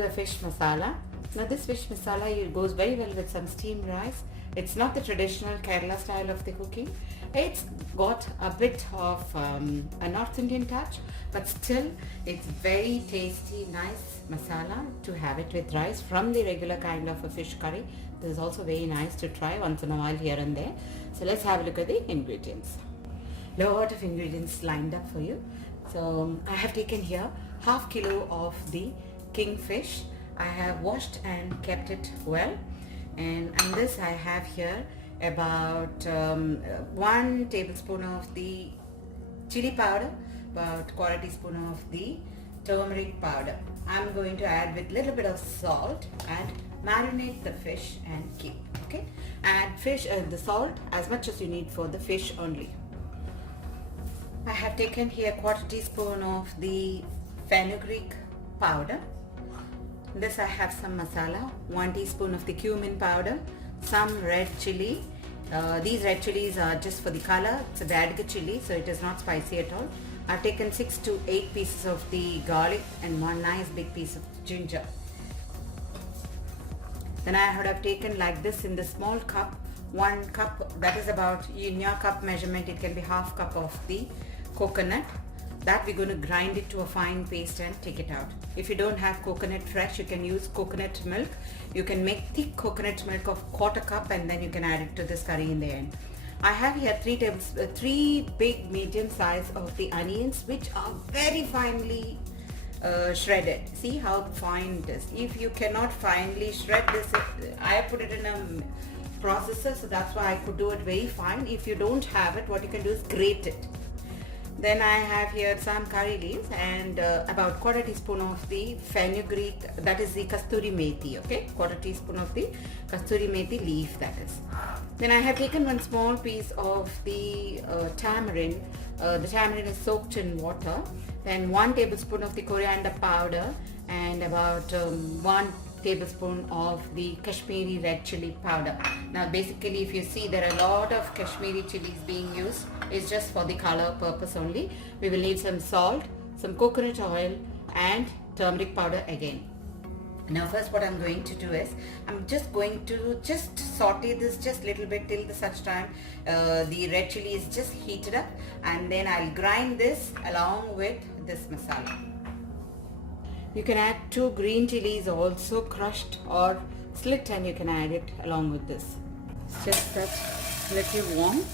do a fish masala. Now this fish masala goes very well with some steamed rice. It's not the traditional Kerala style of the cooking. It's got a bit of a North Indian touch, but still it's very tasty, nice masala to have it with rice from the regular kind of a fish curry. This is also very nice to try once in a while here and there. So let's have a look at the ingredients. Lot of ingredients lined up for you. So I have taken here half kilo of the kingfish. I have washed and kept it well, and this I have here about 1 tablespoon of the chili powder, about quarter teaspoon of the turmeric powder. I'm going to add with little bit of salt and marinate the fish and keep. Okay, add fish the salt as much as you need for the fish only. I have taken here quarter teaspoon of the fenugreek powder. This I have some masala, 1 teaspoon of the cumin powder, some red chili. These red chilies are just for the color. It's a Dadga chili, so it is not spicy at all. I've taken 6 to 8 pieces of the garlic and 1 nice big piece of ginger. Then I would have taken like this in the small cup, 1 cup, that is about, in your cup measurement it can be half cup of the coconut. That we're going to grind it to a fine paste and take it out. If you don't have coconut fresh, you can use coconut milk. You can make thick coconut milk of quarter cup and then you can add it to this curry in the end. I have here 3 big medium size of the onions, which are very finely shredded. See how fine it is. If you cannot finely shred this, I put it in a processor, so that's why I could do it very fine. If you don't have it, what you can do is grate it. Then I have here some curry leaves and about quarter teaspoon of the fenugreek, that is the kasturi methi, okay, quarter teaspoon of the kasturi methi leaf, that is. Then I have taken 1 small piece of the tamarind. The tamarind is soaked in water. Then 1 tablespoon of the coriander powder and about 1 tablespoon of the Kashmiri red chili powder. Now basically if you see, there are a lot of Kashmiri chilies being used. It's just for the color purpose only. We will need some salt, some coconut oil and turmeric powder again. Now first what I'm going to do is, I'm just going to saute this just little bit till such time the red chili is just heated up, and then I'll grind this along with this masala. You can add 2 green chilies also crushed or slit, and you can add it along with this. It's just that little warm.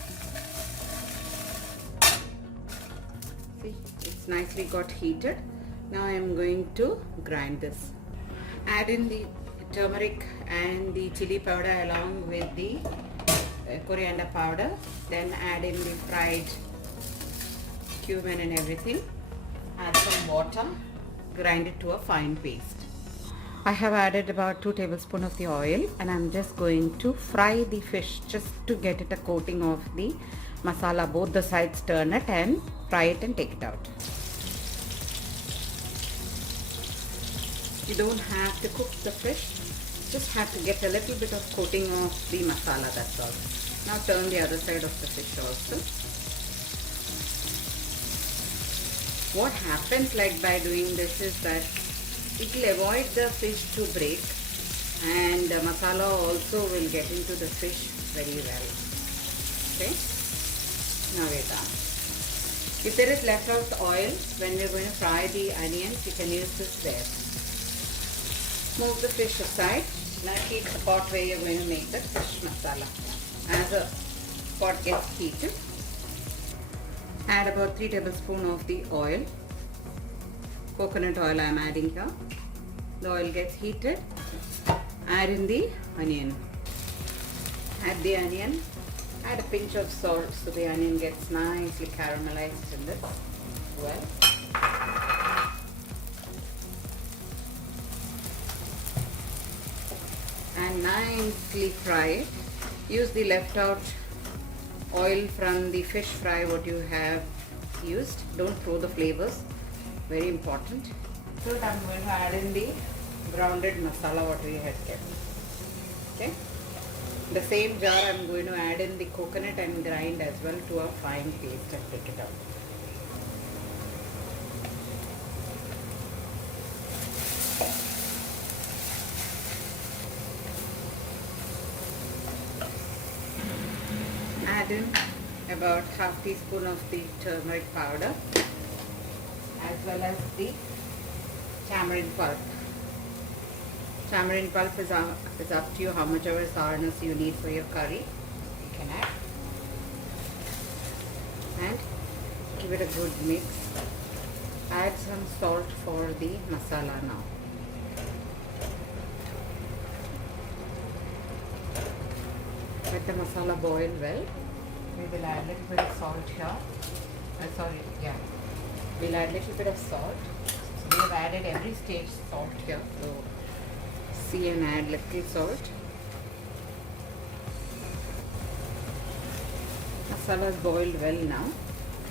See, it's nicely got heated. Now I am going to grind this. Add in the turmeric and the chili powder along with the coriander powder. Then add in the fried cumin and everything. Add some water. Grind it to a fine paste. I have added about 2 tablespoons of the oil, and I'm just going to fry the fish just to get it a coating of the masala. Both the sides, turn it and fry it and take it out. You don't have to cook the fish, just have to get a little bit of coating of the masala, that's all. Now turn the other side of the fish also. What happens like by doing this is that it will avoid the fish to break, and the masala also will get into the fish very well. Okay, now we're done. If there is left out oil when we're going to fry the onions, you can use this there. Move the fish aside. Now heat the pot where you're going to make the fish masala. As the pot gets heated, add about 3 tablespoons of the oil. Coconut oil I am adding here. The oil gets heated. Add in the onion. Add the onion. Add a pinch of salt so the onion gets nicely caramelized in this well. And nicely fry it. Use the left out oil from the fish fry what you have used. Don't throw the flavors, very important. So I'm going to add in the grounded masala what we had kept. Okay, the same jar I'm going to add in the coconut and grind as well to a fine paste and take it out. half teaspoon of the turmeric powder, as well as the tamarind pulp. Tamarind pulp is up to you, how much ever sourness you need for your curry, you can add. And give it a good mix. Add some salt for the masala now. Let the masala boil well. We will add a little bit of salt here. We'll add a little bit of salt. So we have added every stage salt here. So see and add little salt. Masala is boiled well now.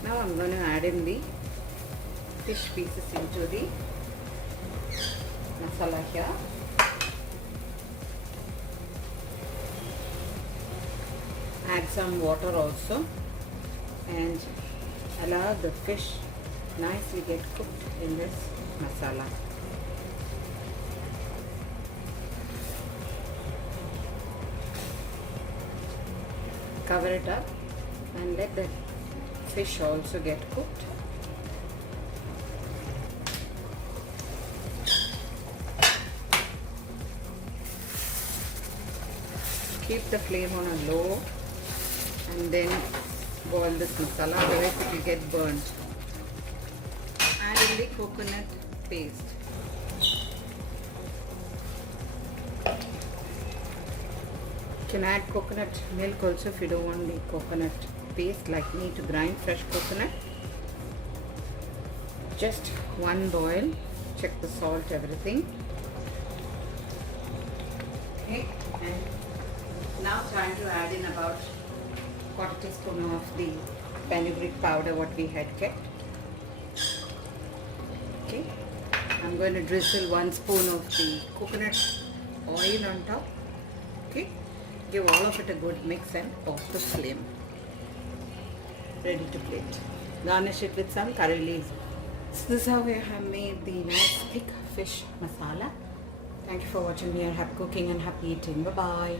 Now I'm going to add in the fish pieces into the masala here. Add some water also and allow the fish nicely get cooked in this masala. Cover it up and let the fish also get cooked. Keep the flame on a low and then boil this masala, otherwise it will get burnt. Add in the coconut paste. You can add coconut milk also if you don't want the coconut paste like me to grind fresh coconut. Just one boil, check the salt, everything. Okay, and now time to add in about quarter teaspoon of the fenugreek powder what we had kept. Okay, I'm going to drizzle 1 spoon of the coconut oil on top. Okay, give all of it a good mix and off the flame. Ready to plate. Garnish it with some curry leaves. So this is how I have made the nice thick fish masala. Thank you for watching me, and happy cooking and happy eating. Bye bye.